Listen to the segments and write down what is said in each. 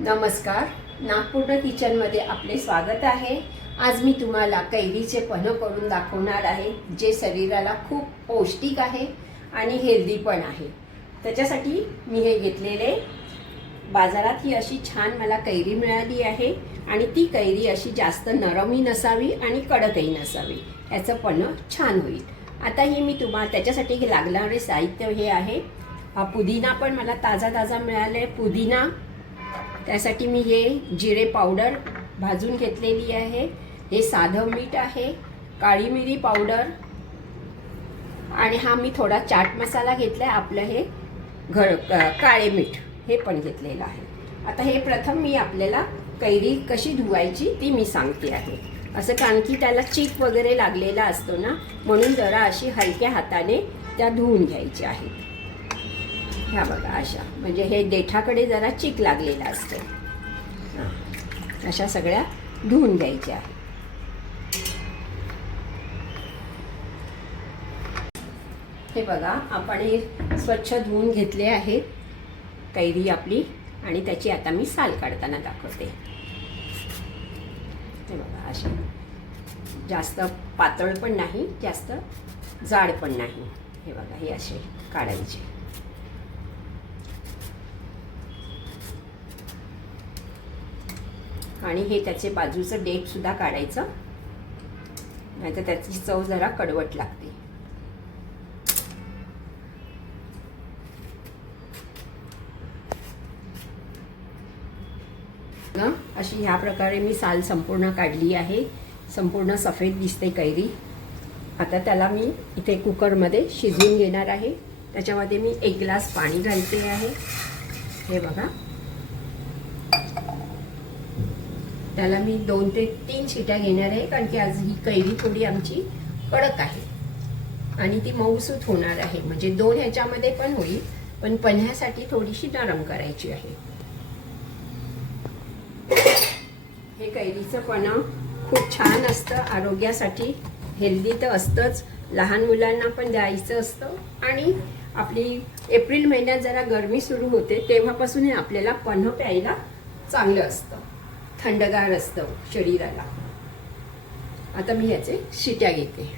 नमस्कार, नागपूर्ण किचनमध्ये आपले स्वागत आहे। आज मी तुम्हाला कैरीचे पन्ह करून दाखवणार आहे, जे शरीराला खूप पौष्टिक आहे आणि हेल्दी पण आहे। त्याच्यासाठी मी हे घेतलेले बाजारात ही अशी छान मला कैरी मिळाली आहे आणि ती कैरी अशी जास्त नरमही नसावी आणि कडकही नसावी, याचं पन्ह छान होईल। आता ही मी तुम्हाला त्याच्यासाठी लागणारे साहित्य हे आहे। हा पुदिना पण मला ताजा मिळाले पुदिना, त्यासाठी मी हे जिरे पावडर भाजून घेतलेली आहे, हे साधं मीठ आहे, काळी मिरी पावडर आणि हा मी थोडा चाट मसाला घेतला आहे, आपलं हे काळे मीठ हे पण घेतलेलं आहे। आता हे प्रथम मी आपल्याला कैरी कशी धुवायची ती मी सांगते आहे। असं कारण की त्याला चीक वगैरे लागलेला असतो ना, म्हणून जरा अशी हलक्या हाताने त्या धुवून घ्यायची आहे। ह्या बघा अशा, म्हणजे हे देठाकडे जरा चीक लागलेला असतो, अशा सगळ्या धुवून घ्यायच्या। हे बघा आपण हे स्वच्छ धुवून घेतले आहे कैरी आपली, आणि त्याची आता मी साल काढताना दाखवते। हे बघा अशा, जास्त पातळ पण नाही जास्त जाड पण नाही, हे बघा हे असे काढायचे। आणि हे त्याचे बाजूचं डेट सुद्धा काढायचं, नाहीतर त्याची चव जरा कडवट लागते। अशी ह्या प्रकारे मी साल संपूर्ण काढली आहे, संपूर्ण सफेद दिसते कैरी। आता त्याला मी इथे कुकरमध्ये शिजवून घेणार आहे। त्याच्यामध्ये मी 1 ग्लास पाणी घालते आहे, हे बघा। त्याला मी 2 ते 3 शिट्या घेणार आहे, कारण की आज ही कैरी थोडी आमची कडक आहे आणि ती मऊसूत होणार आहे, म्हणजे 2 ह्याच्यामध्ये पण होईल, पण पन्ह्यासाठी थोडीशी नरम करायची आहे। हे कैरीचं पन्ह खूप छान असतं, आरोग्यासाठी हेल्दी तर असतंच, लहान मुलांना पण द्यायचं असतं। आणि आपली एप्रिल महिन्यात जरा गरमी सुरू होते तेव्हापासून हे आपल्याला पन्ह प्यायला चांगलं असतं, थंडगार असतं शरीराला। आता मी याचे शिट्या घेते।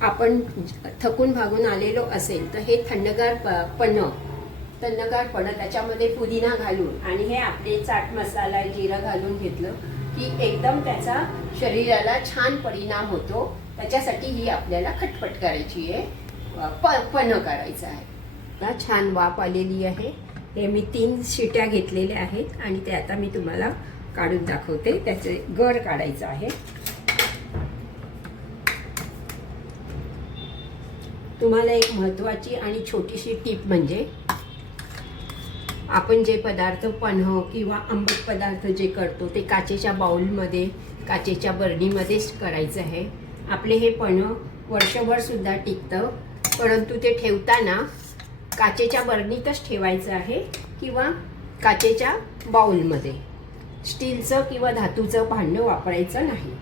आपण थकून भागून आलेलो असेल तर हे थंडगार पन्ह त्याच्यामध्ये पुदिना घालून आणि हे आपले चाट मसाला जिरं घालून घेतलं की एकदम त्याचा शरीराला छान परिणाम होतो। त्याच्यासाठी ही आपल्याला खटपट करायची आहे, पन्ह करायचं आहे। छान वाफ आलेली आहे, हे मी 3 शिट्या घेतलेल्या आहेत आणि ते आता मी तुम्हाला काढून दाखवते। त्याचे गर काढायचं आहे। तुम्हाला एक महत्त्वाची आणि छोटीशी टिप म्हणजे, आपण जे पदार्थ पन्ह किंवा आंबट पदार्थ जे करतो ते काचेच्या बाउलमध्ये, काचेच्या बरणीमध्येच करायचं आहे। आपले हे पन्ह वर्षभर सुद्धा टिकतं, परंतु ते ठेवताना काचेच्या बरणीतच ठेवायचं आहे किंवा काचेच्या बाउलमध्ये। स्टीलचं किंवा धातूचं भांडं वापरायचं नाही।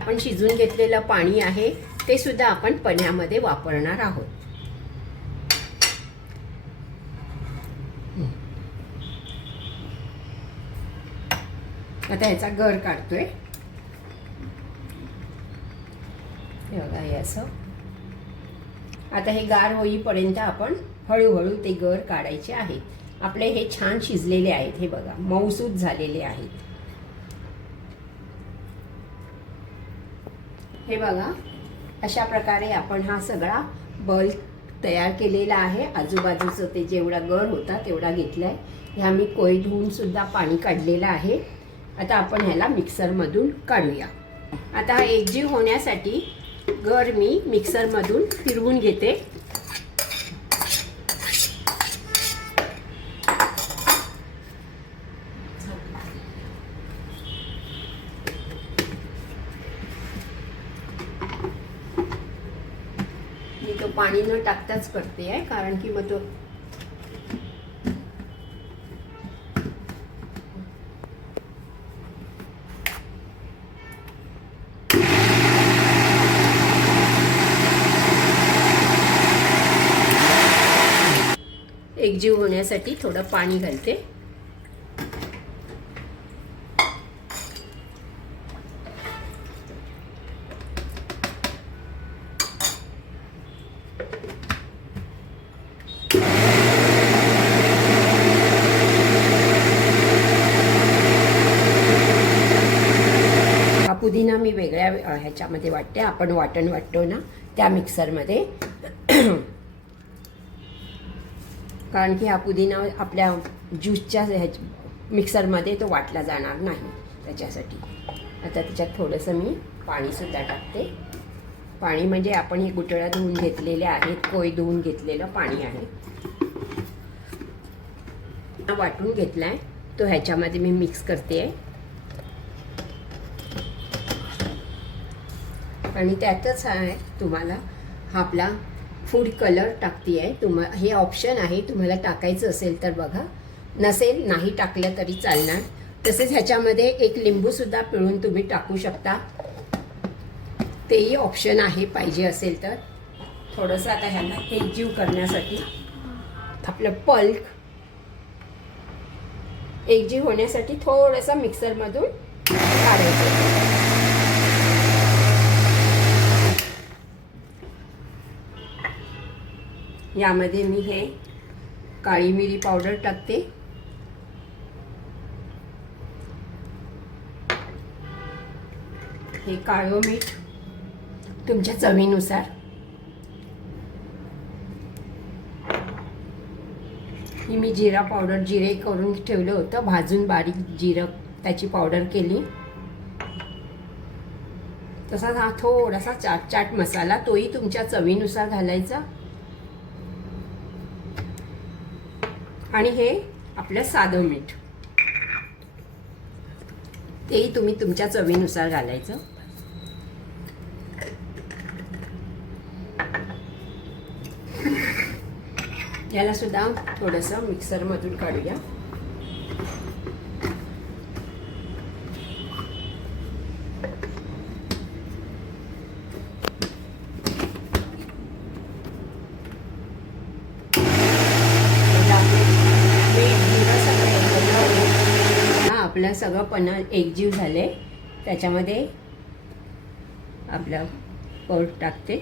आपण शिजून घेतलेलं पाणी आहे ते सुद्धा आपण पन्ह्यामध्ये वापरणार आहोत। आता याचा गर काढतोय, हे बघा हे असं। आता हे गार होईपर्यंत आपण हळूहळू ते गर काढायचे आहेत। आपले हे छान शिजलेले आहेत, हे बघा मऊसूत झालेले आहेत। हे बघा अशा प्रकारे आपण हा सगळा बल्क तयार केलेला आहे। आजूबाजूचं ते जेवढा गर होता तेवढा घेतलाय। ह्या मी कोय धुवून सुद्धा पाणी काढलेलं आहे। आता आपण ह्याला मिक्सरमधून काढूया। आता हा एकजीव होण्यासाठी गर मी मिक्सरमधून फिरवून घेते। मी तो पाणी न टाकताच करते आहे, कारण की मग तो एकजीव होण्यासाठी थोडं पाणी घालते. पुदिना मी वेगळ्या ह्याच्यामध्ये वाटते. आपण वाटण वाटतो ना त्या मिक्सरमध्ये, कारण की हा पुदिना आपल्या ज्यूसच्या मिक्सरमध्ये तो वाटला जाणार नाही त्याच्यासाठी. आता त्याच्यात थोडंसं मी पाणीसुद्धा टाकते. पाणी म्हणजे आपण हे गुठळ्या धुवून घेतलेले आहेत, कोय धुवून घेतलेलं पाणी आहे. वाटून घेतला आहे तो ह्याच्यामध्ये मी मिक्स करते आहे. आणि त्यातच आहे तुम्हाला हा आपला फूड कलर टाकते आहे. हे ऑप्शन आहे, तुम्हाला टाकायचं असेल तर बघा, नसेल नाही टाकलं तरी चालणार. तसेच ह्याच्यामध्ये एक लिंबूसुद्धा पिळून तुम्ही टाकू शकता, तेही ऑप्शन आहे पाहिजे असेल तर. थोडंसं आता ह्याला एकजीव करण्यासाठी आपलं पल्प एकजीव होण्यासाठी थोडंसं मिक्सरमधून काढायचं. यामध्ये मी हे काळी मिरी पावडर टाकते. हे काळं मीठ तुमच्या चवीनुसार. ही मी जिरा पावडर, जिरे करून ठेवलं होतं, भाजून बारीक जिरं त्याची पावडर केली. तसाच हा थोडासा चाट मसाला, तोही तुमच्या चवीनुसार घालायचा. आणि हे आपलं साधं मीठ, तेही तुम्ही तुमच्या चवीनुसार घालायचं. याला सुद्धा थोडंसं मिक्सरमधून काढूया. आपलं सगळं पन्ह एकजीव झाले. त्याच्यामध्ये आपला पल्प टाकते.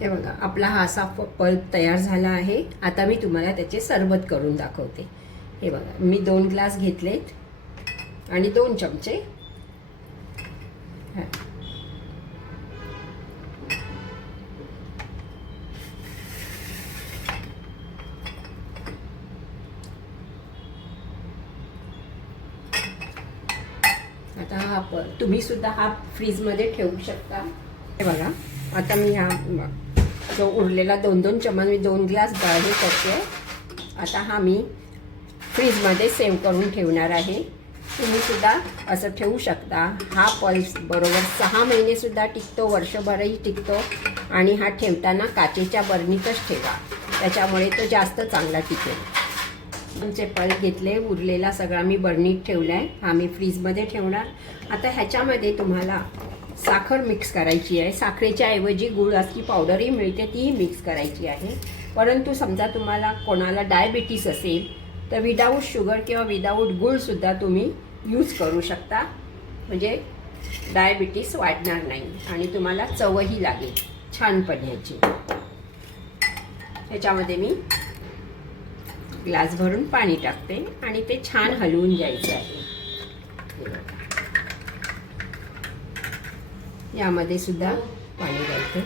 हे बघा, आपला हा असा पल्प तयार झाला आहे. आता मी तुम्हाला त्याचे सरबत करून दाखवते. हे बघा, मी 2 ग्लास घेतलेत आणि 2 चमचे. आता हा तुम्ही सुद्धा हा फ्रीजमध्ये ठेवू शकता. हे बघा, आता मी हा जो उरलेला 2-2 चमचे, मी 2 ग्लास हे करते. आता हा मी फ्रीजमध्ये सेव्ह करून ठेवणार आहे. तुम्ही सुद्धा असं ठेवू शकता. हा पल्स बरोबर 6 महिनेसुद्धा टिकतो, वर्षभरही टिकतो. आणि हा ठेवताना काचेच्या बरणीतच ठेवा, त्याच्यामुळे तो जास्त चांगला टिकेल. तुमचे पल्प घेतले, उरलेला सगळा मी बरणीत ठेवला आहे. हा मी फ्रीजमध्ये ठेवणार. आता ह्याच्यामध्ये तुम्हाला साखर मिक्स करायची आहे. साखरेच्या ऐवजी गुळाची पावडरही मिळते, तीही मिक्स करायची आहे. परंतु समजा तुम्हाला कोणाला डायबिटीस असेल तर विदाऊट शुगर किंवा विदाऊट गुळसुद्धा तुम्ही यूज करू शकता. म्हणजे डायबिटीस वाढणार नाही आणि तुम्हाला चवही लागेल छानपणे ह्याची. ह्याच्यामध्ये मी ग्लास भरून पाणी टाकते आणि ते छान हलवून घ्यायचं आहे. यामध्ये सुद्धा पाणी घालते.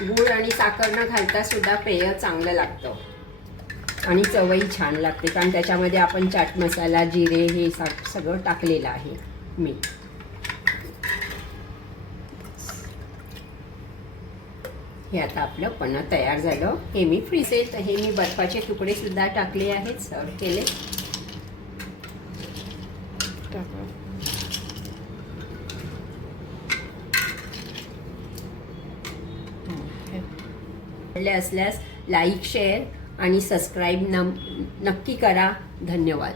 गूळ आणि साखर न घालता सुद्धा पेय चांगलं लागतं आणि चवही छान लागते, कारण त्याच्यामध्ये आपण चाट मसाला, जिरे हे सगळं टाकलेलं आहे मी. हे आता आपलं पन्ह तयार झालं. हे मी फ्रीज तर हे मी बर्फाचे तुकडे सुद्धा टाकले आहेत, सर्व केले. आवडले असल्यास लाईक, शेअर आणि सबस्क्राईब नक्की करा. धन्यवाद.